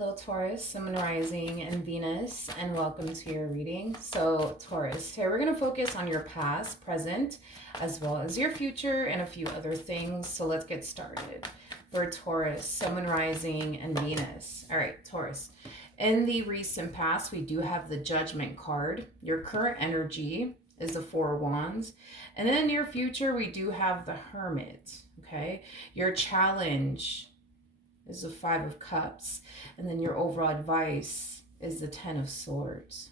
Hello, Taurus, Sun, Moon, Rising, and Venus, and welcome to your reading. So, Taurus, here we're going to focus on your past, present, as well as your future and a few other things. So, let's get started. For Taurus, Sun, Moon, Rising, and Venus. All right, Taurus. In the recent past, we do have the Judgment card. Your current energy is the Four of Wands. And in the near future, we do have the Hermit. Okay, your challenge is the Five of Cups, and then your overall advice is the Ten of Swords.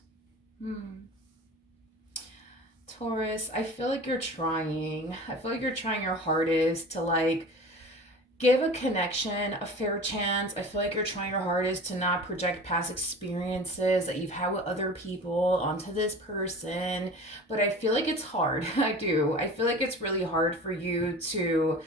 Taurus, I feel like you're trying. I feel like you're trying your hardest to give a connection a fair chance. I feel like you're trying your hardest to not project past experiences that you've had with other people onto this person, but I feel like it's hard. I do. I feel like it's really hard for you to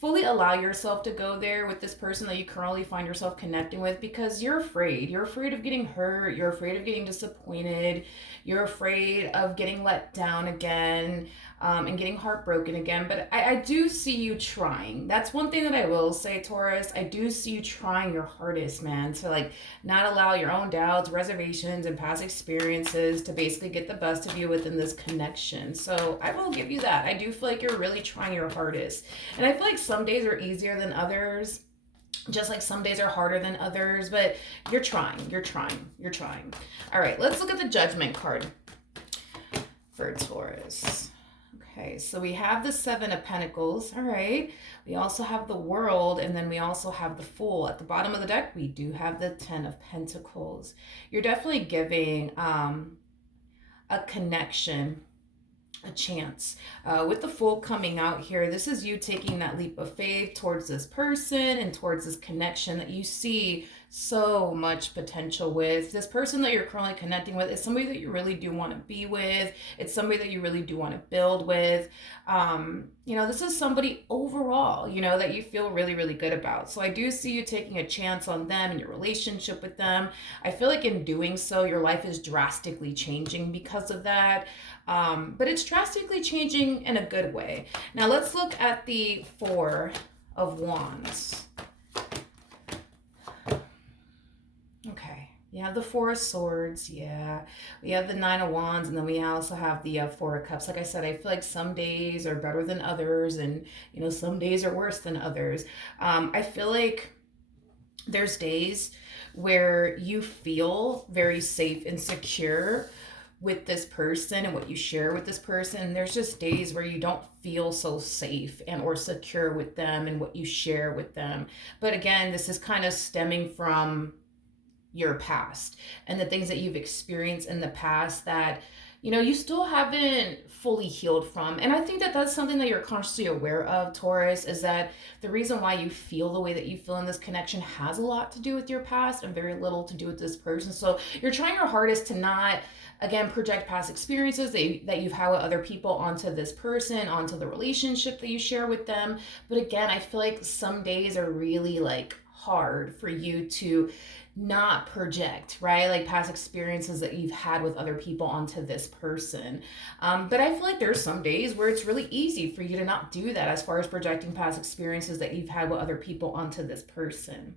fully allow yourself to go there with this person that you currently find yourself connecting with, because you're afraid. You're afraid of getting hurt. You're afraid of getting disappointed. You're afraid of getting let down again, and getting heartbroken again. But I do see you trying. That's one thing that I will say, Taurus. I do see you trying your hardest, man, to not allow your own doubts, reservations, and past experiences to basically get the best of you within this connection. So I will give you that. I do feel like you're really trying your hardest. And I feel like some days are easier than others, just like some days are harder than others, but you're trying. All right, let's look at the Judgment card for Taurus. Okay, so we have the Seven of Pentacles. All right, we also have the World, and then we also have the Fool. At the bottom of the deck, we do have the Ten of Pentacles. You're definitely giving a connection a chance. With the Fool coming out here, this is you taking that leap of faith towards this person and towards this connection that you see so much potential with. This person that you're currently connecting with is somebody that you really do want to be with. It's somebody that you really do want to build with. This is somebody overall, that you feel really, really good about. So I do see you taking a chance on them and your relationship with them. I feel like in doing so, your life is drastically changing because of that. But it's drastically changing in a good way. Now let's look at the Four of Wands. Okay, you have the Four of Swords, yeah. We have the Nine of Wands, and then we also have the Four of Cups. Like I said, I feel like some days are better than others, and some days are worse than others. I feel like there's days where you feel very safe and secure with this person and what you share with this person. There's just days where you don't feel so safe and or secure with them and what you share with them. But again, this is kind of stemming from your past and the things that you've experienced in the past that you still haven't fully healed from. And I think that that's something that you're consciously aware of, Taurus, is that the reason why you feel the way that you feel in this connection has a lot to do with your past and very little to do with this person. So you're trying your hardest to not, again, project past experiences that you've had with other people onto this person, onto the relationship that you share with them. But again, I feel like some days are really hard for you to not project, right? Past experiences that you've had with other people onto this person. But I feel like there's some days where it's really easy for you to not do that as far as projecting past experiences that you've had with other people onto this person.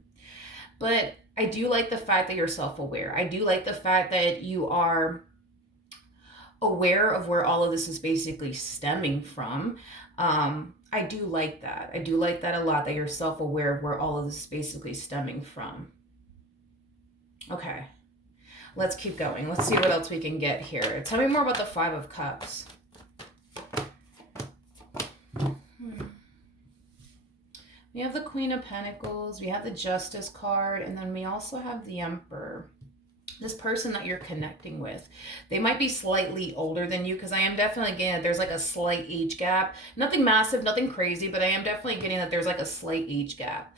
But I do like the fact that you're self-aware. I do like the fact that you are aware of where all of this is basically stemming from. I do like that. I do like that a lot, that you're self-aware of where all of this is basically stemming from. Okay, let's keep going. Let's see what else we can get here. Tell me more about the Five of Cups. We have the Queen of Pentacles, we have the Justice card, and then we also have the Emperor. This person that you're connecting with, they might be slightly older than you, because I am definitely getting that there's a slight age gap. Nothing massive, nothing crazy, but I am definitely getting that there's a slight age gap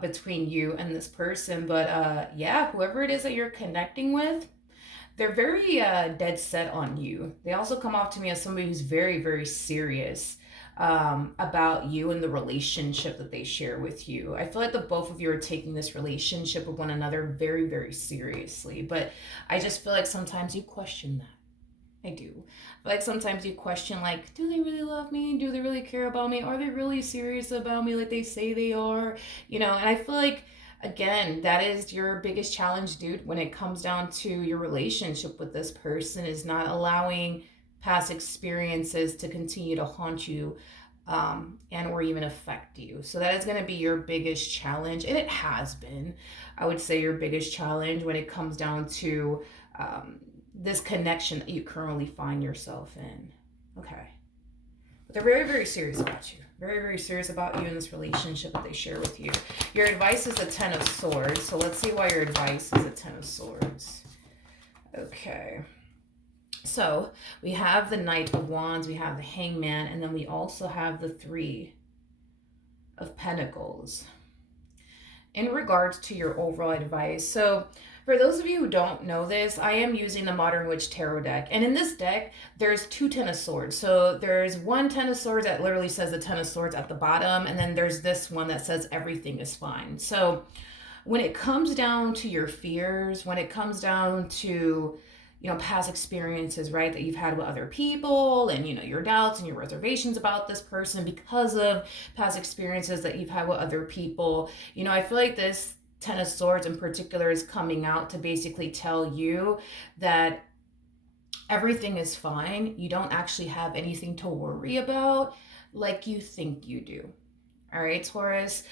between you and this person. But yeah, whoever it is that you're connecting with, they're very dead set on you. They also come off to me as somebody who's very, very serious about you and the relationship that they share with you. I feel like the both of you are taking this relationship with one another very, very seriously, but I just feel like sometimes you question that. I do. Sometimes you question, do they really love me? Do they really care about me? Are they really serious about me like they say they are? And I feel like Again, that is your biggest challenge, dude, when it comes down to your relationship with this person, is not allowing past experiences to continue to haunt you, and or even affect you. So that is going to be your biggest challenge, and it has been, I would say, your biggest challenge when it comes down to this connection that you currently find yourself in. Okay. But they're very, very serious about you. Very, very serious about you in this relationship that they share with you. Your advice is the Ten of Swords. So let's see why your advice is the Ten of Swords. Okay. So we have the Knight of Wands, we have the Hangman, and then we also have the Three of Pentacles. In regards to your overall advice, so for those of you who don't know this, I am using the Modern Witch Tarot deck. And in this deck, there's two Ten of Swords. So there's one Ten of Swords that literally says the Ten of Swords at the bottom. And then there's this one that says everything is fine. So when it comes down to your fears, when it comes down to, past experiences, right, that you've had with other people, and, your doubts and your reservations about this person because of past experiences that you've had with other people, I feel like this Ten of Swords in particular is coming out to basically tell you that everything is fine. You don't actually have anything to worry about like you think you do. All right, Taurus.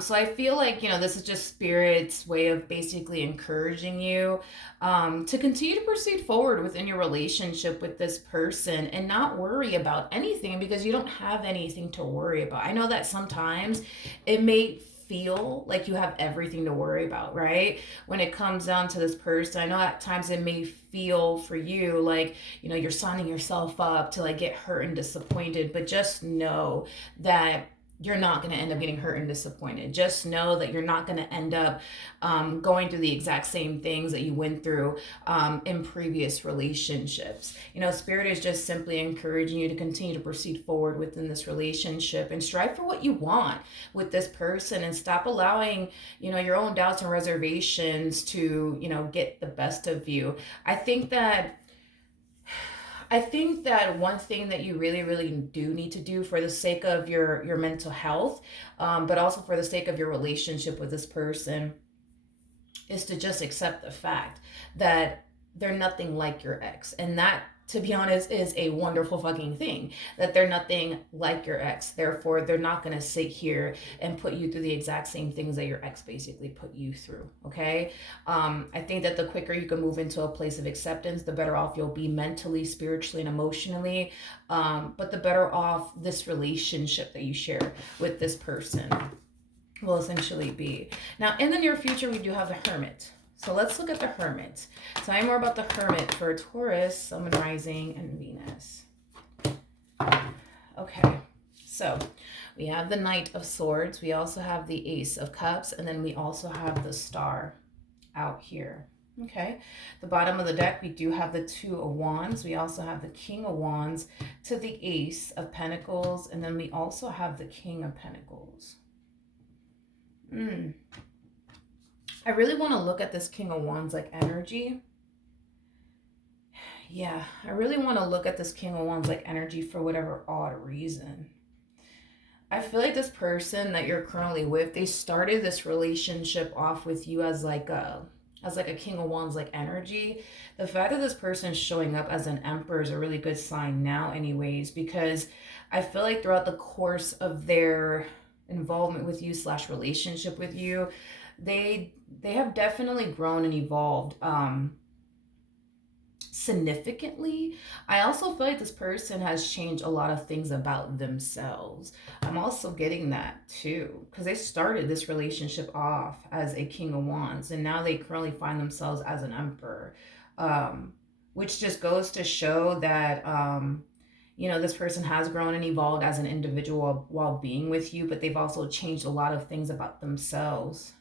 So I feel like, this is just Spirit's way of basically encouraging you to continue to proceed forward within your relationship with this person and not worry about anything, because you don't have anything to worry about. I know that sometimes it may feel like you have everything to worry about, right? When it comes down to this person, I know at times it may feel for you like, you're signing yourself up to like get hurt and disappointed, but just know that you're not going to end up getting hurt and disappointed. Just know that you're not going to end up going through the exact same things that you went through in previous relationships. Spirit is just simply encouraging you to continue to proceed forward within this relationship and strive for what you want with this person, and stop allowing, your own doubts and reservations to, get the best of you. I think that one thing that you really, really do need to do for the sake of your mental health, but also for the sake of your relationship with this person, is to just accept the fact that they're nothing like your ex. And that, to be honest, is a wonderful fucking thing, that they're nothing like your ex. Therefore, they're not going to sit here and put you through the exact same things that your ex basically put you through. Okay. I think that the quicker you can move into a place of acceptance, the better off you'll be mentally, spiritually, and emotionally. But the better off this relationship that you share with this person will essentially be. Now, in the near future, we do have the Hermit. So let's look at the Hermit. Tell me more about the Hermit for Taurus, Sun, Rising, and Venus. Okay, so we have the Knight of Swords. We also have the Ace of Cups, and then we also have the Star out here. Okay, the bottom of the deck, we do have the Two of Wands. We also have the King of Wands to the Ace of Pentacles, and then we also have the King of Pentacles. I really want to look at this King of Wands like energy. Yeah, I really want to look at this King of Wands like energy for whatever odd reason. I feel like this person that you're currently with, they started this relationship off with you as like a King of Wands like energy. The fact that this person is showing up as an Emperor is a really good sign now anyways, because I feel like throughout the course of their involvement with you / relationship with you, they have definitely grown and evolved significantly. I also feel like this person has changed a lot of things about themselves. I'm also getting that too, because they started this relationship off as a King of Wands, and now they currently find themselves as an Emperor, which just goes to show that this person has grown and evolved as an individual while being with you, but they've also changed a lot of things about themselves.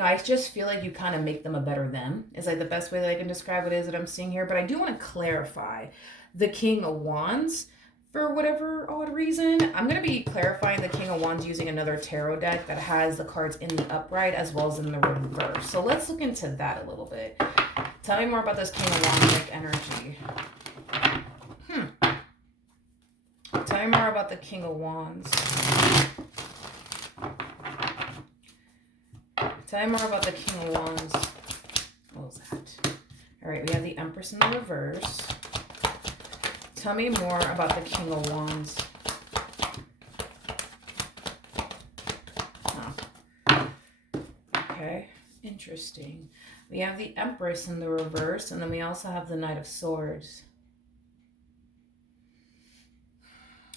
I just feel like you kind of make them a better them. It's like the best way that I can describe what it is that I'm seeing here. But I do want to clarify the King of Wands for whatever odd reason. I'm going to be clarifying the King of Wands using another tarot deck that has the cards in the upright as well as in the reverse. So let's look into that a little bit. Tell me more about this King of Wands like energy. Tell me more about the King of Wands. Tell me more about the King of Wands. What was that? All right, we have the Empress in the reverse. Tell me more about the King of Wands. Oh. Okay, interesting. We have the Empress in the reverse, and then we also have the Knight of Swords.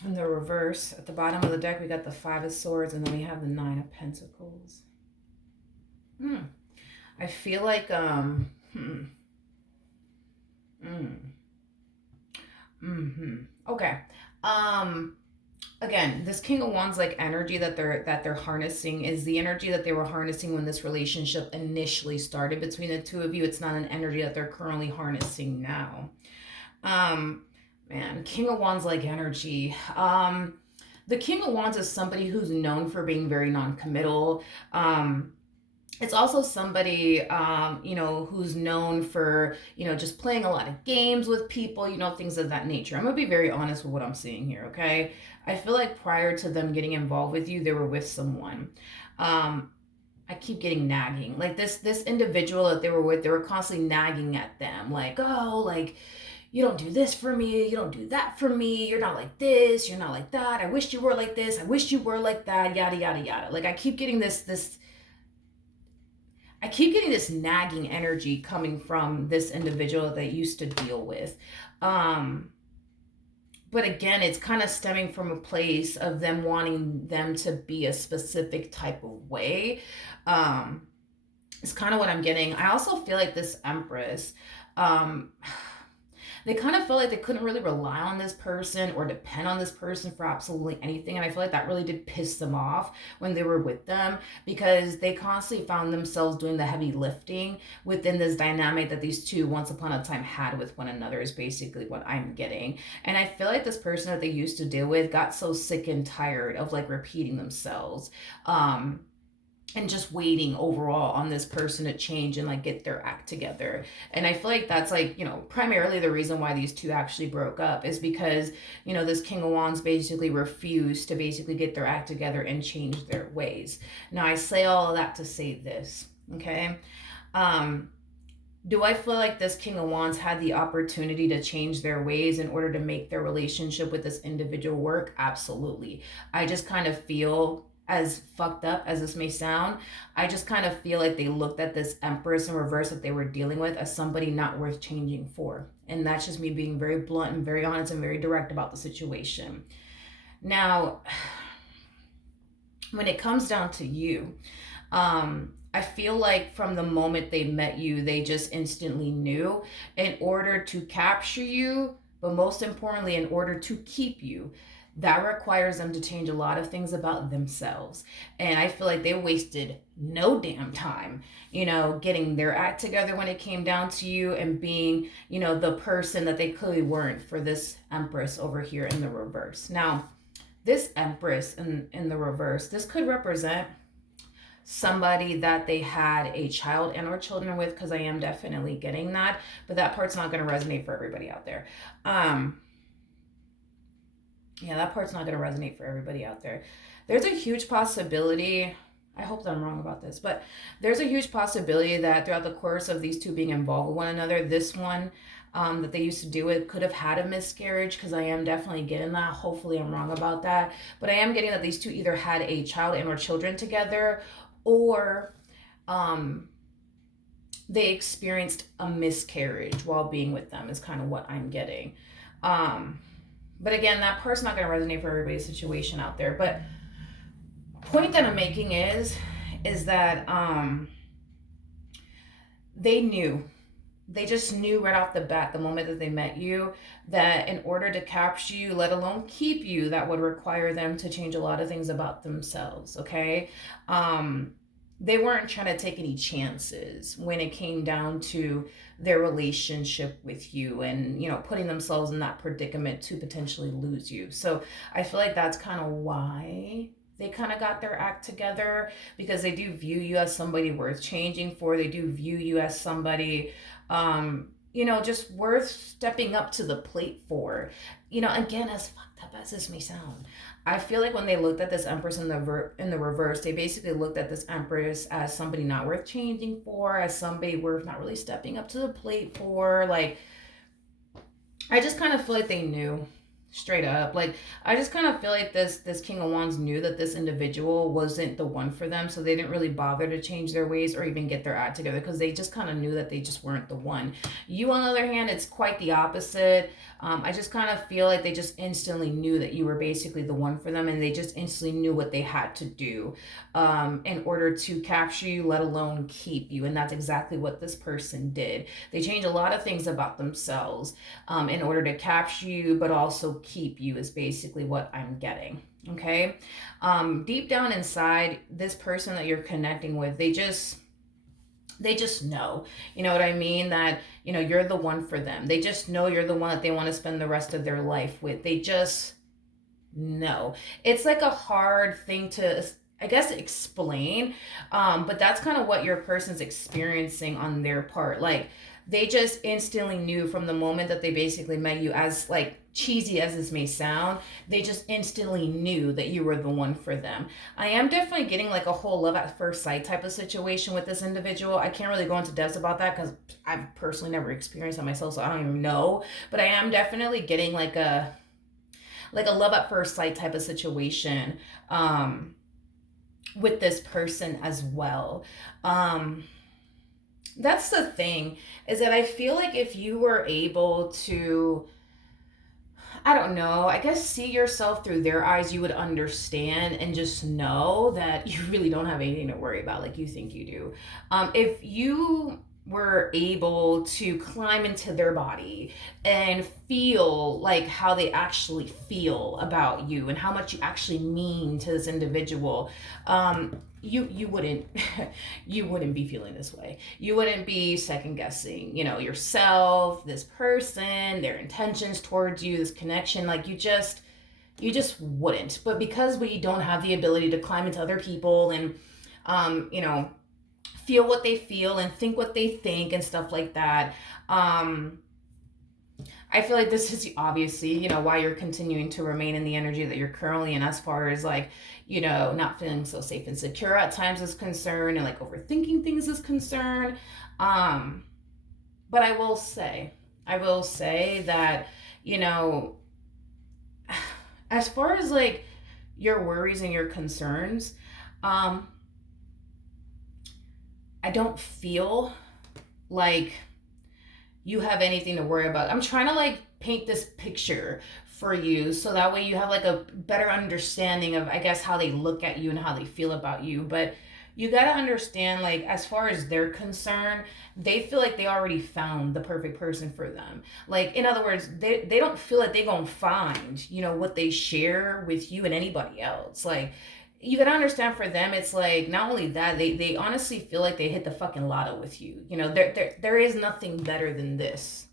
In the reverse, at the bottom of the deck, we got the Five of Swords, and then we have the Nine of Pentacles. I feel like, okay. Again, this King of Wands like energy that they're harnessing is the energy that they were harnessing when this relationship initially started between the two of you. It's not an energy that they're currently harnessing now. Man, King of Wands like energy. The King of Wands is somebody who's known for being very non-committal. It's also somebody, who's known for, just playing a lot of games with people, things of that nature. I'm going to be very honest with what I'm seeing here, okay? I feel like prior to them getting involved with you, they were with someone. I keep getting nagging. Like this individual that they were with, they were constantly nagging at them. Like, oh, like, you don't do this for me. You don't do that for me. You're not like this. You're not like that. I wish you were like this. I wish you were like that. Yada, yada, yada. Like I keep getting this nagging energy coming from this individual that I used to deal with. But again, it's kind of stemming from a place of them wanting them to be a specific type of way. It's kind of what I'm getting. I also feel like this Empress, they kind of felt like they couldn't really rely on this person or depend on this person for absolutely anything. And I feel like that really did piss them off when they were with them, because they constantly found themselves doing the heavy lifting within this dynamic that these two once upon a time had with one another, is basically what I'm getting. And I feel like this person that they used to deal with got so sick and tired of like repeating themselves. And just waiting overall on this person to change and like get their act together. And I feel like that's like, primarily the reason why these two actually broke up is because, this King of Wands basically refused to basically get their act together and change their ways. Now I say all of that to say this, okay? Do I feel like this King of Wands had the opportunity to change their ways in order to make their relationship with this individual work? Absolutely. I just kind of feel, as fucked up as this may sound, I just kind of feel like they looked at this Empress in reverse that they were dealing with as somebody not worth changing for. And that's just me being very blunt and very honest and very direct about the situation. Now, when it comes down to you, I feel like from the moment they met you, they just instantly knew in order to capture you, but most importantly, in order to keep you, that requires them to change a lot of things about themselves. And I feel like they wasted no damn time, getting their act together when it came down to you and being, the person that they clearly weren't for this Empress over here in the reverse. Now, this Empress in the reverse, this could represent somebody that they had a child and or children with, because I am definitely getting that, but that part's not going to resonate for everybody out there. Yeah, that part's not going to resonate for everybody out there. There's a huge possibility, I hope that I'm wrong about this, but there's a huge possibility that throughout the course of these two being involved with one another, this one that they used to deal with could have had a miscarriage, because I am definitely getting that. Hopefully I'm wrong about that. But I am getting that these two either had a child and or children together, or they experienced a miscarriage while being with them, is kind of what I'm getting. But again, that part's not going to resonate for everybody's situation out there. But point that I'm making is that they just knew right off the bat, the moment that they met you, that in order to capture you, let alone keep you, that would require them to change a lot of things about themselves, okay? They weren't trying to take any chances when it came down to their relationship with you and, putting themselves in that predicament to potentially lose you. So I feel like that's kind of why they kind of got their act together, because they do view you as somebody worth changing for. They do view you as somebody, just worth stepping up to the plate for. Again, as fucked up as this may sound, I feel like when they looked at this Empress in the reverse, they basically looked at this Empress as somebody not worth changing for, as somebody worth not really stepping up to the plate for. Like, I just kind of feel like they knew, straight up. Like, I just kind of feel like this King of Wands knew that this individual wasn't the one for them, so they didn't really bother to change their ways or even get their act together, because they just kind of knew that they just weren't the one. You, on the other hand, it's quite the opposite. I just kind of feel like they just instantly knew that you were basically the one for them, and they just instantly knew what they had to do in order to capture you, let alone keep you. And that's exactly what this person did. They changed a lot of things about themselves in order to capture you, but also keep you, is basically what I'm getting. Okay. Deep down inside, this person that you're connecting with, they just know, you know what I mean, that you're the one for them. They just know you're the one that they want to spend the rest of their life with. They just know. It's like a hard thing to, I guess, explain, but that's kind of what your person's experiencing on their part. Like, they just instantly knew from the moment that they basically met you, as like cheesy as this may sound, they just instantly knew that you were the one for them. I am definitely getting like a whole love at first sight type of situation with this individual. I can't really go into depths about that because I've personally never experienced that myself, so I don't even know. But I am definitely getting like a love at first sight type of situation with this person as well. That's the thing, is that I feel like if you were able to, I don't know, I guess, see yourself through their eyes, you would understand and just know that you really don't have anything to worry about like you think you do. If you were able to climb into their body and feel like how they actually feel about you and how much you actually mean to this individual, you wouldn't you wouldn't be feeling this way. You wouldn't be second guessing, yourself, this person, their intentions towards you, this connection. Like, you just wouldn't. But because we don't have the ability to climb into other people and feel what they feel and think what they think and stuff like that, I feel like this is obviously, why you're continuing to remain in the energy that you're currently in, as far as like, not feeling so safe and secure at times is concerned, and like overthinking things is concerned. But I will say that, as far as like your worries and your concerns, I don't feel like you have anything to worry about. I'm trying to like paint this picture for you so that way you have like a better understanding of, I guess, how they look at you and how they feel about you. But you got to understand, like, as far as they're concerned, they feel like they already found the perfect person for them. Like, in other words, they don't feel like they're going to find, what they share with you and anybody else. Like, you gotta understand, for them, it's like, not only that, they honestly feel like they hit the fucking lotto with you. There is nothing better than this.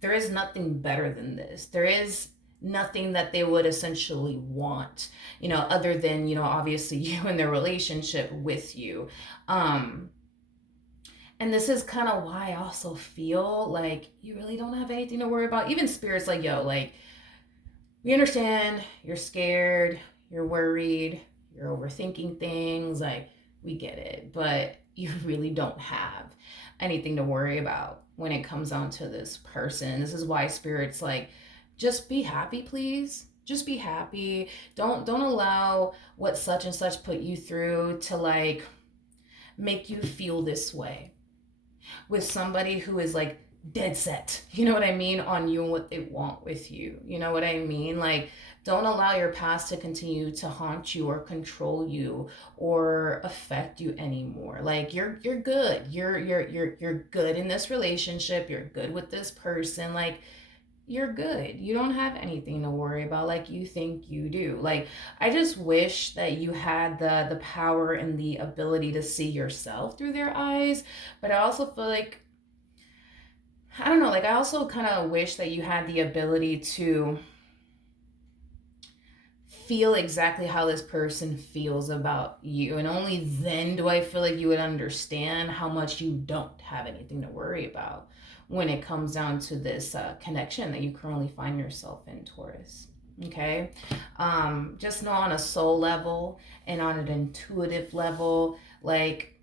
There is nothing better than this. There is nothing that they would essentially want, other than, obviously you and their relationship with you. And this is kind of why I also feel like you really don't have anything to worry about. Even Spirit's like, yo, like, we understand you're scared, you're worried, you're overthinking things, like, we get it, but you really don't have anything to worry about when it comes down to this person. This is why Spirit's like, just be happy, please. Just be happy. Don't allow what such and such put you through to like make you feel this way with somebody who is like dead set, you know what I mean, on you and what they want with you. You know what I mean? Like, don't allow your past to continue to haunt you or control you or affect you anymore. Like, you're good. You're good in this relationship. You're good with this person. Like, you're good. You don't have anything to worry about like you think you do. Like, I just wish that you had the power and the ability to see yourself through their eyes. But I also feel like, I don't know, like, I also kind of wish that you had the ability to feel exactly how this person feels about you. And only then do I feel like you would understand how much you don't have anything to worry about when it comes down to this connection that you currently find yourself in, Taurus. Okay. Just know on a soul level and on an intuitive level, like,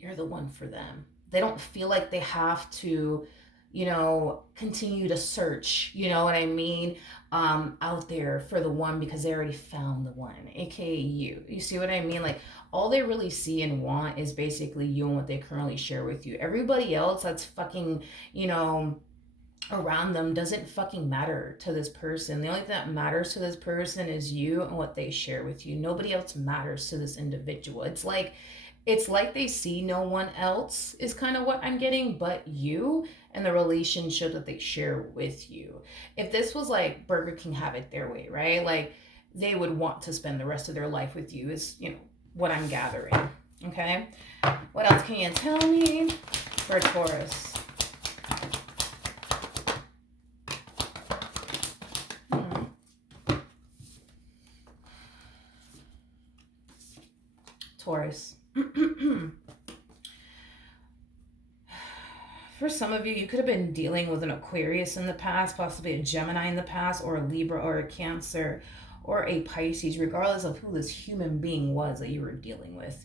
you're the one for them. They don't feel like they have to, continue to search, you know what I mean, out there for the one, because they already found the one, aka you. You see what I mean? Like, all they really see and want is basically you and what they currently share with you. Everybody else that's fucking, around them doesn't fucking matter to this person. The only thing that matters to this person is you and what they share with you. Nobody else matters to this individual. It's like they see no one else, is kind of what I'm getting, but you and the relationship that they share with you. If this was like Burger King have it their way, right? Like, they would want to spend the rest of their life with you, is, what I'm gathering. Okay? What else can you tell me for Taurus? Taurus. For some of you, you could have been dealing with an Aquarius in the past, possibly a Gemini in the past, or a Libra, or a Cancer, or a Pisces, regardless of who this human being was that you were dealing with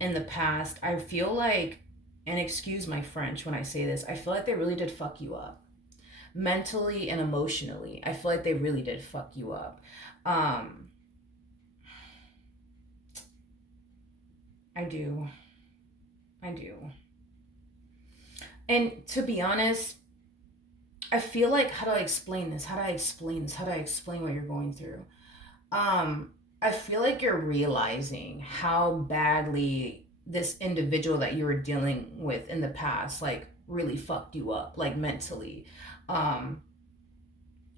in the past. I feel like, and excuse my French when I say this, I feel like they really did fuck you up. Mentally and emotionally. I feel like they really did fuck you up. I do. And to be honest, I feel like, how do I explain this? How do I explain what you're going through? I feel like you're realizing how badly this individual that you were dealing with in the past, like, really fucked you up, like, mentally, and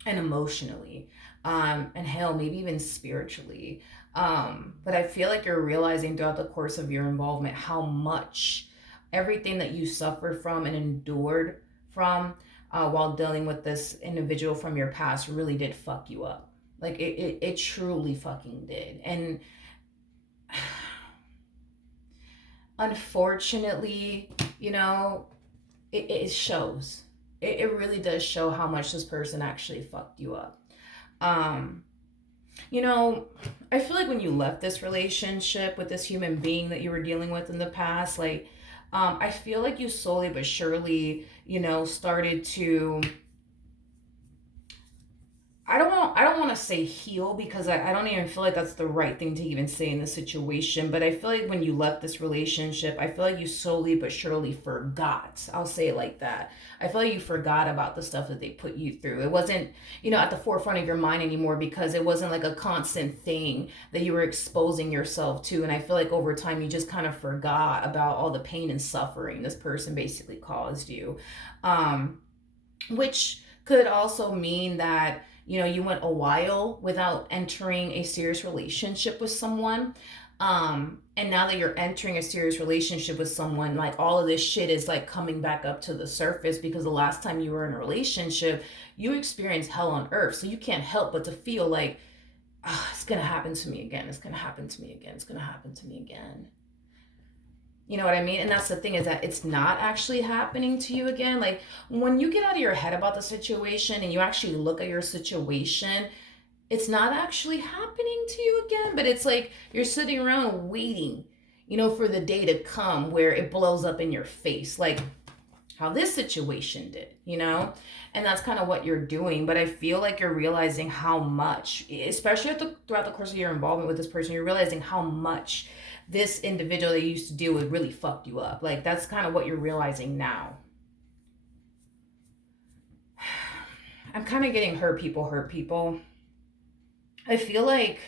emotionally, and hell, maybe even spiritually. But I feel like you're realizing throughout the course of your involvement how much everything that you suffered from and endured from while dealing with this individual from your past really did fuck you up. Like, it truly fucking did. And unfortunately, it shows. It really does show how much this person actually fucked you up. I feel like when you left this relationship with this human being that you were dealing with in the past, like, I feel like you slowly but surely, started to, I don't want to say heal, because I don't even feel like that's the right thing to even say in this situation. But I feel like when you left this relationship, I feel like you slowly but surely forgot. I'll say it like that. I feel like you forgot about the stuff that they put you through. It wasn't, at the forefront of your mind anymore, because it wasn't like a constant thing that you were exposing yourself to. And I feel like over time, you just kind of forgot about all the pain and suffering this person basically caused you. Which could also mean that, you went a while without entering a serious relationship with someone. And now that you're entering a serious relationship with someone, like, all of this shit is like coming back up to the surface, because the last time you were in a relationship, you experienced hell on earth. So you can't help but to feel like, it's going to happen to me again. It's going to happen to me again. It's going to happen to me again. You know what I mean? And that's the thing, is that it's not actually happening to you again. Like, when you get out of your head about the situation and you actually look at your situation, it's not actually happening to you again, but it's like you're sitting around waiting, for the day to come where it blows up in your face, like how this situation did, And that's kind of what you're doing. But I feel like you're realizing how much, especially throughout the course of your involvement with this person, you're realizing how much this individual that you used to deal with really fucked you up. Like, that's kind of what you're realizing now. I'm kind of getting hurt people. I feel like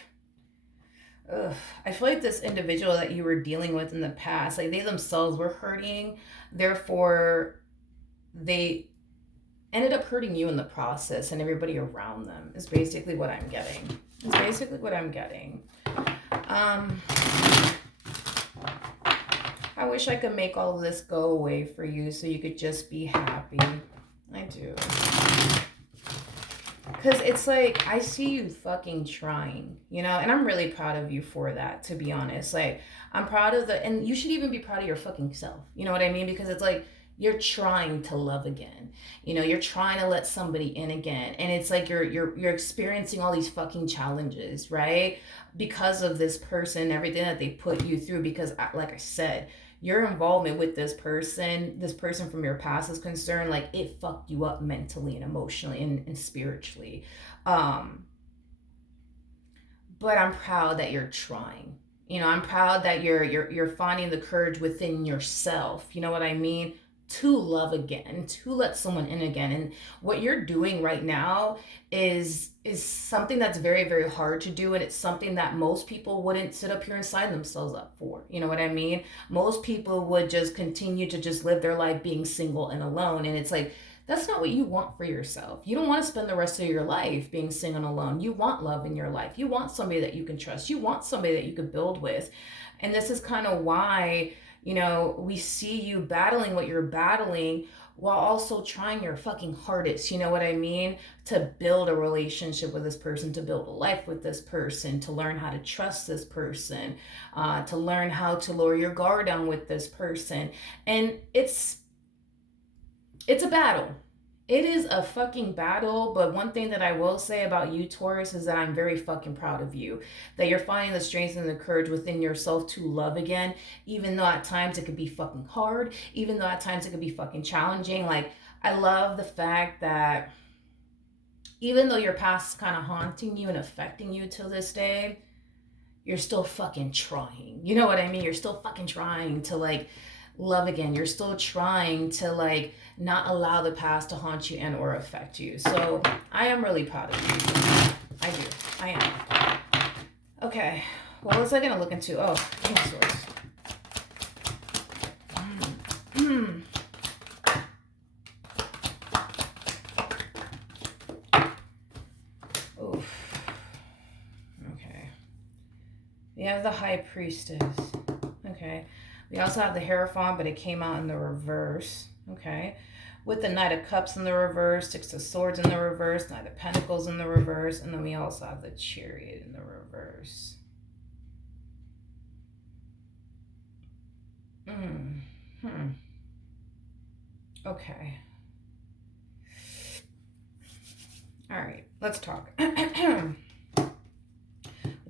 this individual that you were dealing with in the past, like, they themselves were hurting, therefore they ended up hurting you in the process, and everybody around them, is basically what I'm getting. I wish I could make all of this go away for you so you could just be happy. I do. Because it's like, I see you fucking trying, you know, and I'm really proud of you for that, to be honest. Like, I'm proud of and you should even be proud of your fucking self. You know what I mean? Because it's like, you're trying to love again. You know, you're trying to let somebody in again. And it's like you're experiencing all these fucking challenges, right? Because of this person, everything that they put you through. Because like I said, your involvement with this person from your past is concerned, like it fucked you up mentally and emotionally and spiritually. Um, but I'm proud that you're trying. You know, I'm proud that you're finding the courage within yourself. You know what I mean? To love again, to let someone in again. And what you're doing right now is something that's very, very hard to do, and it's something that most people wouldn't sit up here and sign themselves up for. You know what I mean? Most people would just continue to just live their life being single and alone. And it's like, that's not what you want for yourself. You don't want to spend the rest of your life being single and alone. You want love in your life. You want somebody that you can trust. You want somebody that you could build with. And this is kind of why, you know, we see you battling what you're battling while also trying your fucking hardest. You know what I mean? To build a relationship with this person, to build a life with this person, to learn how to trust this person, to learn how to lower your guard down with this person. And it's a battle. It is a fucking battle, but one thing that I will say about you, Taurus, is that I'm very fucking proud of you. That you're finding the strength and the courage within yourself to love again, even though at times it could be fucking hard, even though at times it could be fucking challenging. Like, I love the fact that even though your past is kind of haunting you and affecting you till this day, you're still fucking trying. You know what I mean? You're still fucking trying to like love again. You're still trying to like not allow the past to haunt you and or affect you. So I am really proud of you. I do. I am. Okay. What was I gonna look into? Oh, King of Swords. Oof. Okay. We have the High Priestess. Okay. We also have the Hierophant, but it came out in the reverse. Okay. With the Knight of Cups in the reverse, Six of Swords in the reverse, Knight of Pentacles in the reverse, and then we also have the Chariot in the reverse. Okay. All right. Let's talk.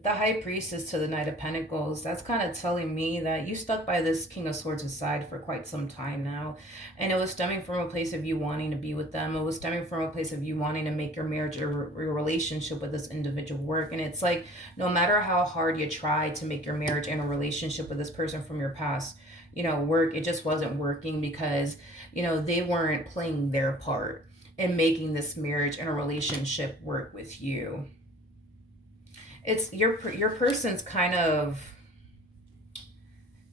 The High Priestess to the Knight of Pentacles, that's kind of telling me that you stuck by this King of Swords' side for quite some time now. And it was stemming from a place of you wanting to be with them. It was stemming from a place of you wanting to make your marriage or your relationship with this individual work. And it's like, no matter how hard you try to make your marriage and a relationship with this person from your past, you know, work, it just wasn't working because, you know, they weren't playing their part in making this marriage and a relationship work with you. It's your person's kind of,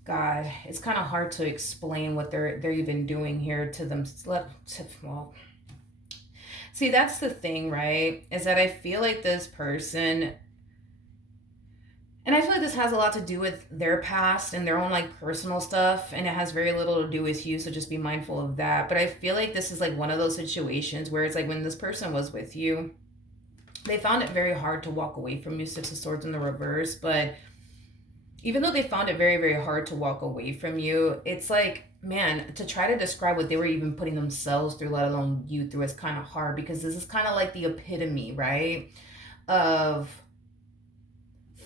God, it's kind of hard to explain what they're even doing here to them. Well, see, that's the thing, right? Is that I feel like this person, and I feel like this has a lot to do with their past and their own like personal stuff, and it has very little to do with you, so just be mindful of that. But I feel like this is like one of those situations where it's like when this person was with you, they found it very hard to walk away from you, Six of Swords in the reverse. But even though they found it very, very hard to walk away from you, it's like, man, to try to describe what they were even putting themselves through, let alone you through, is kind of hard, because this is kind of like the epitome, right? Of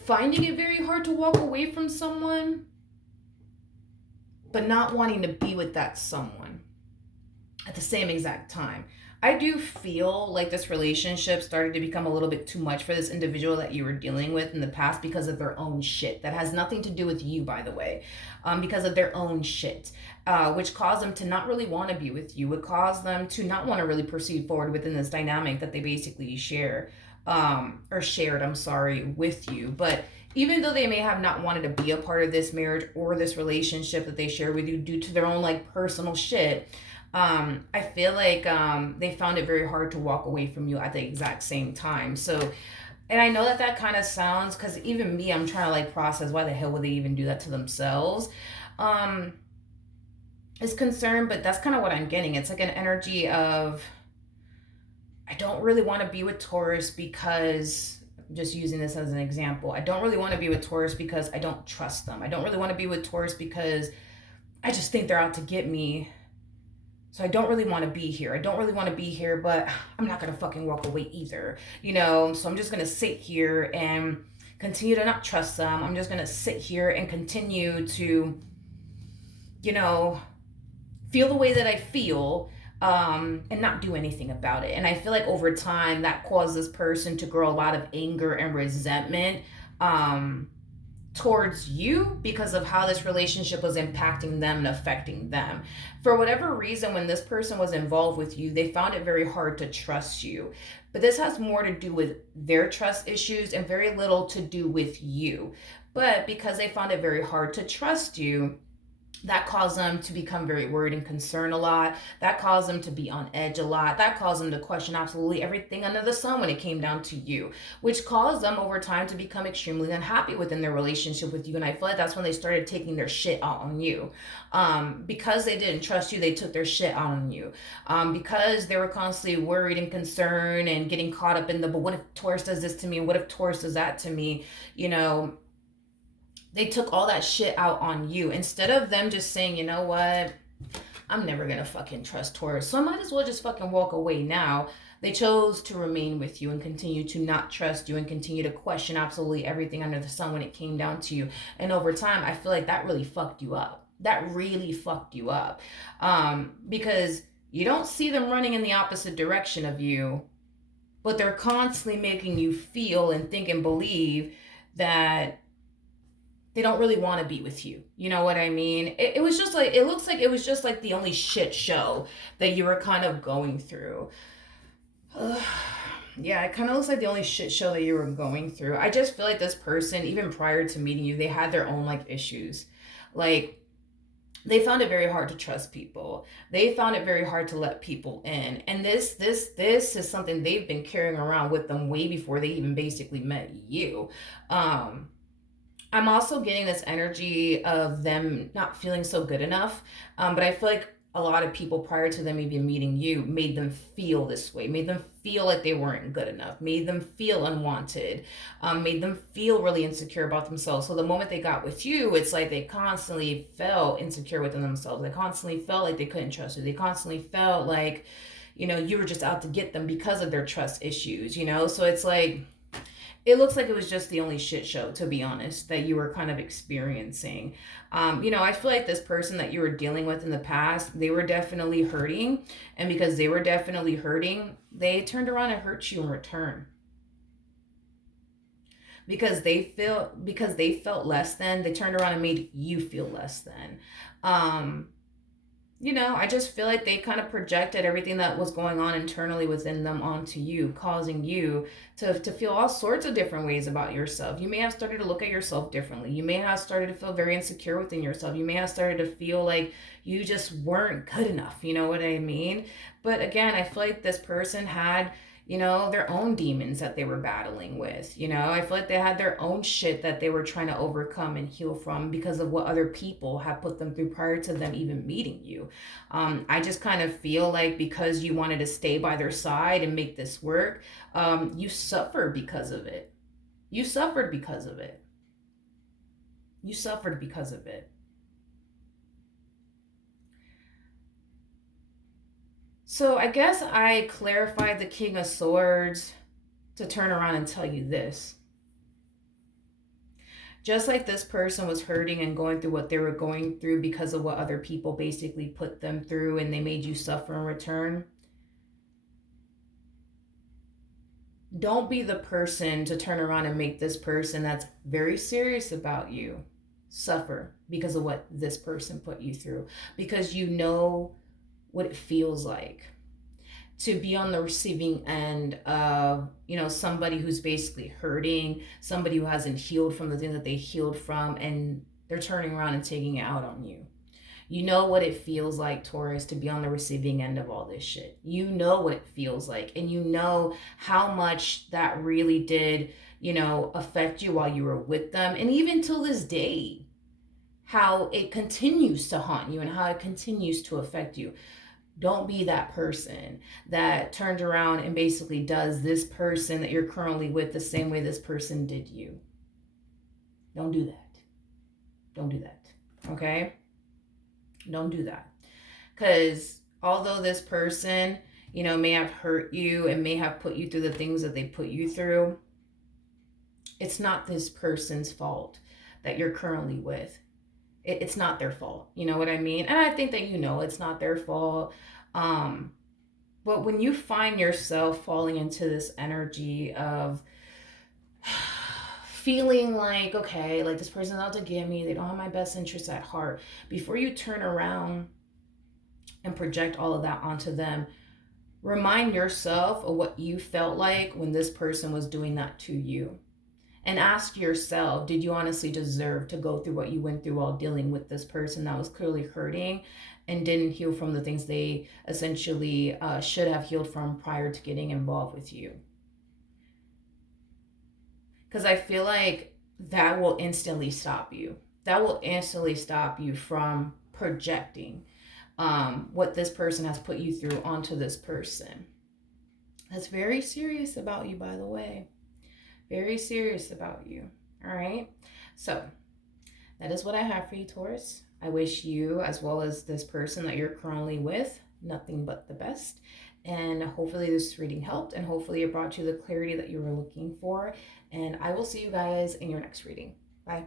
finding it very hard to walk away from someone, but not wanting to be with that someone at the same exact time. I do feel like this relationship started to become a little bit too much for this individual that you were dealing with in the past because of their own shit. That has nothing to do with you, by the way, because of their own shit, which caused them to not really want to be with you. It caused them to not want to really proceed forward within this dynamic that they basically share, or shared, I'm sorry, with you. But even though they may have not wanted to be a part of this marriage or this relationship that they share with you due to their own like personal shit, I feel like they found it very hard to walk away from you at the exact same time. So, and I know that that kind of sounds, because even me, I'm trying to like process why the hell would they even do that to themselves, is concerned, but that's kind of what I'm getting. It's like an energy of I don't really want to be with Taurus because, I'm just using this as an example, I don't really want to be with Taurus because I don't trust them. I don't really want to be with Taurus because I just think they're out to get me. So I don't really want to be here. I don't really want to be here, but I'm not going to fucking walk away either. So I'm just going to sit here and continue to not trust them. I'm just going to sit here and continue to, you know, feel the way that I feel, and not do anything about it. And I feel like over time that causes this person to grow a lot of anger and resentment, towards you because of how this relationship was impacting them and affecting them. For whatever reason, when this person was involved with you, they found it very hard to trust you. But this has more to do with their trust issues and very little to do with you. But because they found it very hard to trust you, that caused them to become very worried and concerned a lot. That caused them to be on edge a lot. That caused them to question absolutely everything under the sun when it came down to you, which caused them over time to become extremely unhappy within their relationship with you. And I feel like that's when they started taking their shit out on you. Because they didn't trust you, they took their shit out on you. Because they were constantly worried and concerned and getting caught up in but what if Taurus does this to me? And what if Taurus does that to me? They took all that shit out on you instead of them just saying, you know what, I'm never gonna fucking trust Taurus, so I might as well just fucking walk away now. They chose to remain with you and continue to not trust you and continue to question absolutely everything under the sun when it came down to you. And over time, I feel like that really fucked you up. That really fucked you up. Because you don't see them running in the opposite direction of you, but they're constantly making you feel and think and believe that they don't really want to be with you. You know what I mean? It was just like, it looks like it was just like the only shit show that you were kind of going through. Yeah, it kind of looks like the only shit show that you were going through. I just feel like this person, even prior to meeting you, they had their own like issues. Like, they found it very hard to trust people. They found it very hard to let people in. And this is something they've been carrying around with them way before they even basically met you. I'm also getting this energy of them not feeling so good enough. But I feel like a lot of people prior to them even meeting you made them feel this way, made them feel like they weren't good enough, made them feel unwanted, made them feel really insecure about themselves. So the moment they got with you, it's like they constantly felt insecure within themselves. They constantly felt like they couldn't trust you. They constantly felt like, you were just out to get them because of their trust issues, So it's like, it looks like it was just the only shit show, to be honest, that you were kind of experiencing. I feel like this person that you were dealing with in the past, they were definitely hurting. And because they were definitely hurting, they turned around and hurt you in return. Because they felt less than, they turned around and made you feel less than. I just feel like they kind of projected everything that was going on internally within them onto you, causing you to feel all sorts of different ways about yourself. You may have started to look at yourself differently. You may have started to feel very insecure within yourself. You may have started to feel like you just weren't good enough. You know what I mean? But again, I feel like this person had their own demons that they were battling with. I feel like they had their own shit that they were trying to overcome and heal from because of what other people have put them through prior to them even meeting you. I just kind of feel like because you wanted to stay by their side and make this work, you suffered because of it. You suffered because of it. You suffered because of it. So I guess I clarified the King of Swords to turn around and tell you this. Just like this person was hurting and going through what they were going through because of what other people basically put them through and they made you suffer in return, don't be the person to turn around and make this person that's very serious about you suffer because of what this person put you through. Because you know what it feels like to be on the receiving end of, somebody who's basically hurting, somebody who hasn't healed from the things that they healed from, and they're turning around and taking it out on you. You know what it feels like, Taurus, to be on the receiving end of all this shit. You know what it feels like, and you know how much that really did, affect you while you were with them. And even till this day, how it continues to haunt you and how it continues to affect you. Don't be that person that turns around and basically does this person that you're currently with the same way this person did you. Don't do that. Don't do that. Okay? Don't do that. Because although this person, may have hurt you and may have put you through the things that they put you through, it's not this person's fault that you're currently with. It's not their fault. You know what I mean? And I think that it's not their fault. Um, but when you find yourself falling into this energy of feeling like, okay, like this person's out to get me, they don't have my best interests at heart, before you turn around and project all of that onto them, remind yourself of what you felt like when this person was doing that to you. And ask yourself, did you honestly deserve to go through what you went through while dealing with this person that was clearly hurting and didn't heal from the things they essentially should have healed from prior to getting involved with you? Because I feel like that will instantly stop you. That will instantly stop you from projecting what this person has put you through onto this person. That's very serious about you, by the way. Very serious about you. All right. So that is what I have for you, Taurus. I wish you, as well as this person that you're currently with, nothing but the best. And hopefully this reading helped, and hopefully it brought you the clarity that you were looking for. And I will see you guys in your next reading. Bye.